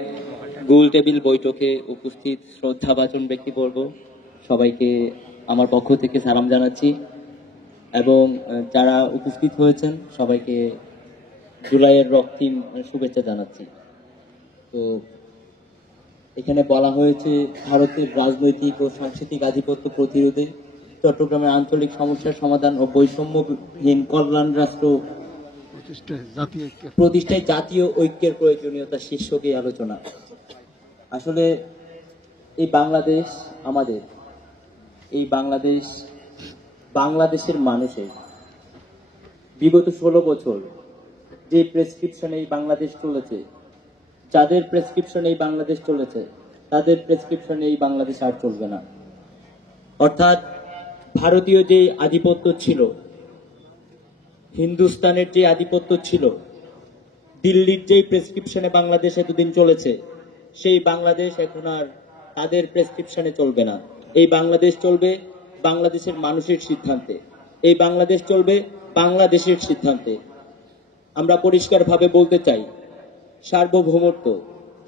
গোল table বৈঠকে উপস্থিত শ্রদ্ধাভাজন ব্যক্তিবর্গ সবাইকে আমার পক্ষ থেকে সালাম জানাচ্ছি এবং যারা উপস্থিত হয়েছেন সবাইকে জুলাইয়ের রক্তিম শুভেচ্ছা জানাচ্ছি। তো এখানে বলা হয়েছে ভারতের রাজনৈতিক ও সাংস্কৃতিক আধিপত্য প্রতিরোধে চট্টগ্রামের আঞ্চলিক সমস্যার সমাধান ও বৈষম্যহীন কল্যাণ রাষ্ট্র প্রতিষ্ঠায় জাতীয় ঐক্যের প্রয়োজনীয়তা শীর্ষক এই আলোচনা। আসলে এই বাংলাদেশ আমাদের, এই বাংলাদেশের মানুষের বিগত 16 বছর যে প্রেসক্রিপশনে এই বাংলাদেশ চলেছে, যাদের প্রেসক্রিপশনে এই বাংলাদেশ চলেছে, তাদের প্রেসক্রিপশনে এই বাংলাদেশ আর চলবে না। অর্থাৎ ভারতীয় যে আধিপত্য ছিল, হিন্দুস্তানের যে আধিপত্য ছিল, দিল্লির যেই প্রেসক্রিপশনে বাংলাদেশ এতদিন চলেছে, সেই বাংলাদেশ এখন আর তাদের প্রেসক্রিপশনে চলবে না। এই বাংলাদেশ চলবে বাংলাদেশের মানুষের সিদ্ধান্তে, এই বাংলাদেশ চলবে বাংলাদেশের সিদ্ধান্তে। আমরা পরিষ্কারভাবে বলতে চাই, সার্বভৌমত্ব,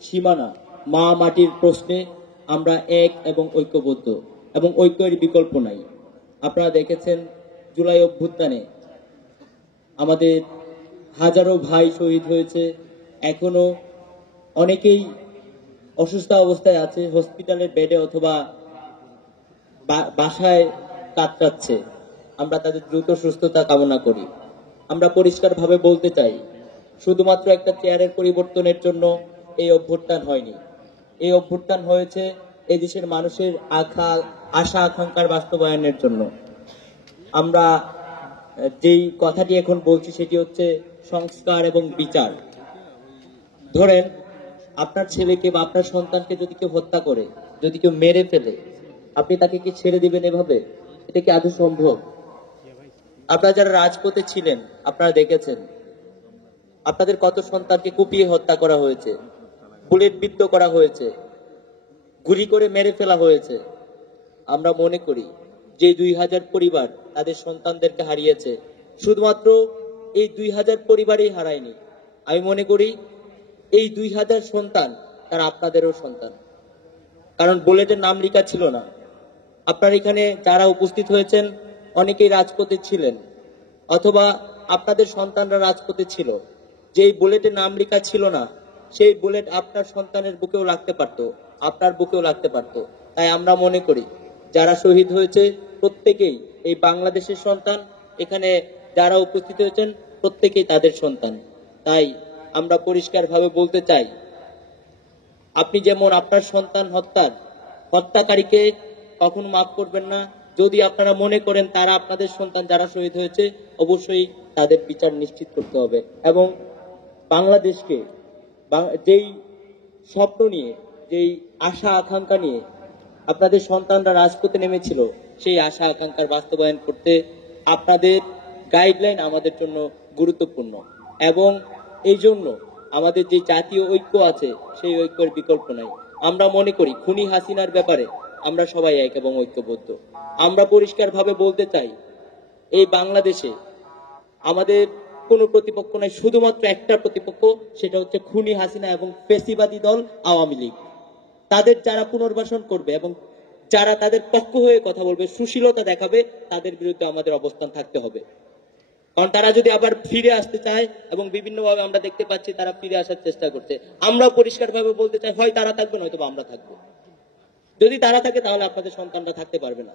সীমানা, মা মাটির প্রশ্নে আমরা এক এবং ঐক্যবদ্ধ, এবং ঐক্যের বিকল্প নাই। আপনারা দেখেছেন জুলাই অভ্যুত্থানে আমাদের হাজারো ভাই শহীদ হয়েছে, এখনো অনেকেই অসুস্থ অবস্থায় আছে, হসপিটালের বেডে অথবা বাসায় কাটাচ্ছে। আমরা তাদের দ্রুত সুস্থতা কামনা করি। আমরা পরিষ্কারভাবে বলতে চাই, শুধুমাত্র একটা চেয়ারের পরিবর্তনের জন্য এই অভ্যুত্থান হয়নি। এই অভ্যুত্থান হয়েছে এই দেশের মানুষের আশা আকাঙ্ক্ষার বাস্তবায়নের জন্য। আমরা যেই কথাটি এখন বলছি সেটি হচ্ছে সংস্কার এবং বিচার। ধরেন আপনার ছেলেকে বা আপনার সন্তানকে যদি কেউ হত্যা করে, যদি কেউ মেরে ফেলে, আপনি তাকে কি ছেড়ে দিবেন এভাবে? এটা কি আদৌ সম্ভব? আপনারা যারা রাজপথে ছিলেন আপনারা দেখেছেন আপনাদের কত সন্তানকে কুপিয়ে হত্যা করা হয়েছে, বুলেট বিদ্ধ করা হয়েছে, গুলি করে মেরে ফেলা হয়েছে। আমরা মনে করি যে 2000 পরিবার তাদের সন্তানদেরকে হারিয়েছে, শুধুমাত্র এই 2000 পরিবারই হারায়নি। আমি মনে করি এই 2000 সন্তান তারা আপনাদেরও সন্তান, কারণ বুলেটের নাম লেখা ছিল না। আপনার এখানে যারা উপস্থিত হয়েছেন অনেকেই রাজপথে ছিলেন, অথবা আপনাদের সন্তানরা রাজপথে ছিল। যেই বুলেটের নাম লেখা ছিল না, সেই বুলেট আপনার সন্তানের বুকেও লাগতে পারতো, আপনার বুকেও লাগতে পারতো। তাই আমরা মনে করি যারা শহীদ হয়েছে প্রত্যেকেই এই বাংলাদেশের সন্তান, এখানে যারা উপস্থিত হয়েছেন প্রত্যেকেই তাদের সন্তান। তাই আমরা পরিষ্কারভাবে বলতে চাই, আপনি যেমন আপনার সন্তান হত্যাকারীকে কখনো মাফ করবেন না। যদি আপনারা মনে করেন তারা আপনাদের সন্তান যারা শহীদ হয়েছে, অবশ্যই তাদের বিচার নিশ্চিত করতে হবে। এবং বাংলাদেশকে যেই স্বপ্ন নিয়ে, যেই আশা আকাঙ্ক্ষা নিয়ে আপনাদের সন্তানরা রাজপথে নেমেছিল, সেই আশা আকাঙ্ক্ষার বাস্তবায়ন করতে আপনাদের গাইডলাইন আমাদের জন্য গুরুত্বপূর্ণ। এবং এই জন্য আমাদের যে জাতীয় ঐক্য আছে সেই ঐক্যের বিকল্প নাই। আমরা মনে করি খুনি হাসিনার ব্যাপারে আমরা সবাই এক এবং ঐক্যবদ্ধ। আমরা পরিষ্কারভাবে বলতে চাই, এই বাংলাদেশে আমাদের কোনো প্রতিপক্ষ নাই, শুধুমাত্র একটা প্রতিপক্ষ, সেটা হচ্ছে খুনি হাসিনা এবং ফ্যাসিবাদী দল আওয়ামী লীগ। তাদের যারা পুনর্বাসন করবে এবং যারা তাদের পক্ষ হয়ে কথা বলবে, সুশীলতা দেখাবে, তাদের বিরুদ্ধে আমাদের অবস্থান থাকতে হবে। কারণ তারা যদি আবার ফিরে আসতে চায়, এবং বিভিন্নভাবে আমরা দেখতে পাচ্ছি তারা ফিরে আসার চেষ্টা করছে, আমরা পরিষ্কারভাবে বলতে চাই, হয় তারা থাকবে নয়তো আমরা থাকবো। যদি তারা থাকে তাহলে আপনাদের সন্তানরা থাকতে পারবে না।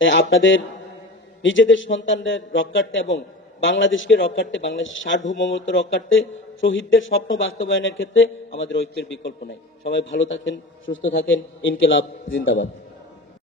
তাই আপনাদের নিজেদের সন্তানদের রক্ষার্থে এবং বাংলাদেশকে রক্ষার্থে, বাংলাদেশের সার্বভৌমত্ব রক্ষার্থে, শহীদদের স্বপ্ন বাস্তবায়নের ক্ষেত্রে আমাদের ঐক্যের বিকল্প নাই। সবাই ভালো থাকেন, সুস্থ থাকেন। ইনকিলাব জিন্দাবাদ।